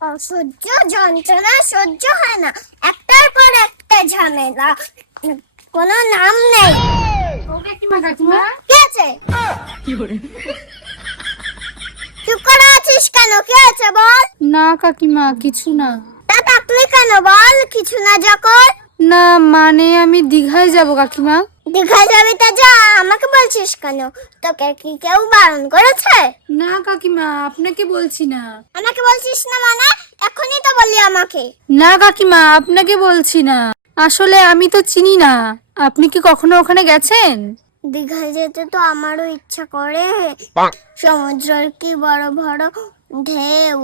অসহ্য যন্ত্রণা সহ্য হয় না, একটার পর একটা ঝামেলা, কোনো নাম নেই। কাকিমা কাকিমা কি আছে? চুপ করে আছিস কেন? কি আছে বল? না কাকিমা কিছু না। তা থাকলি কেন বল? কিছু না যখন। না মানে আমি দীঘায় যাব কাকিমা। দীঘায় যাবি তা যা, আমাকে বলছিস কেন? তোকে কি কেউ বারণ করেছে? না কাকিমা আপনাকে বলছি না। আমাকে বলছিস না মানে? এখনই তো বললি আমাকে। না কাকিমা আপনাকে বলছি না, আসলে আমি তো চিনি না। আপনি কি কখনো ওখানে গেছেন? দীঘায় যেতে তো আমারও ইচ্ছা করে। সমুদ্রের কি বড় বড় ঢেউ,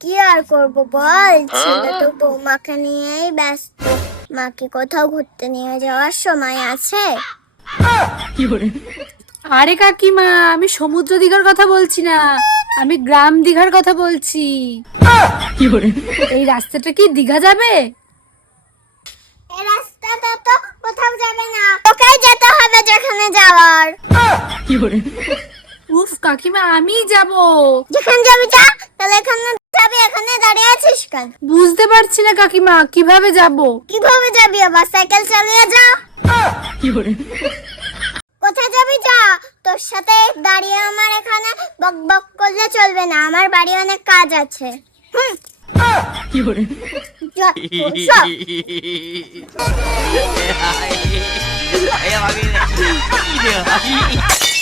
কি আর করব বল, ছেলে তো বৌমাকে নিয়েই ব্যস্ত। মাকে কোথাও ঘুরতে নিয়ে যাওয়ার সময় আছে? আরে কাকিমা আমি সমুদ্র দীঘার কথা বলছি না, আমি গ্রাম দীঘার কথা বলছি। এই রাস্তাটা কি দীঘা যাবে? এই রাস্তাটা তো কোথাও যাবে না, তোকেই যেতে হবে যেখানে যাওয়ার। উফ কাকিমা আমিই যাব। যেখানে যাবি যা, তাহলে এখানে যাবি, এখানে দাঁড়িয়ে আছিস কেন? বুঝতে পারছি না কাকিমা কিভাবে যাব। কিভাবে যাবি আবার? সাইকেল চালিয়ে যা। কোথায় যাবি যা, তোর সাথে দাঁড়িয়ে আমার এখানে বক বক করলে চলবে না, আমার বাড়ি অনেক কাজ আছে। যা, সব। Ayo, Mami. Ide.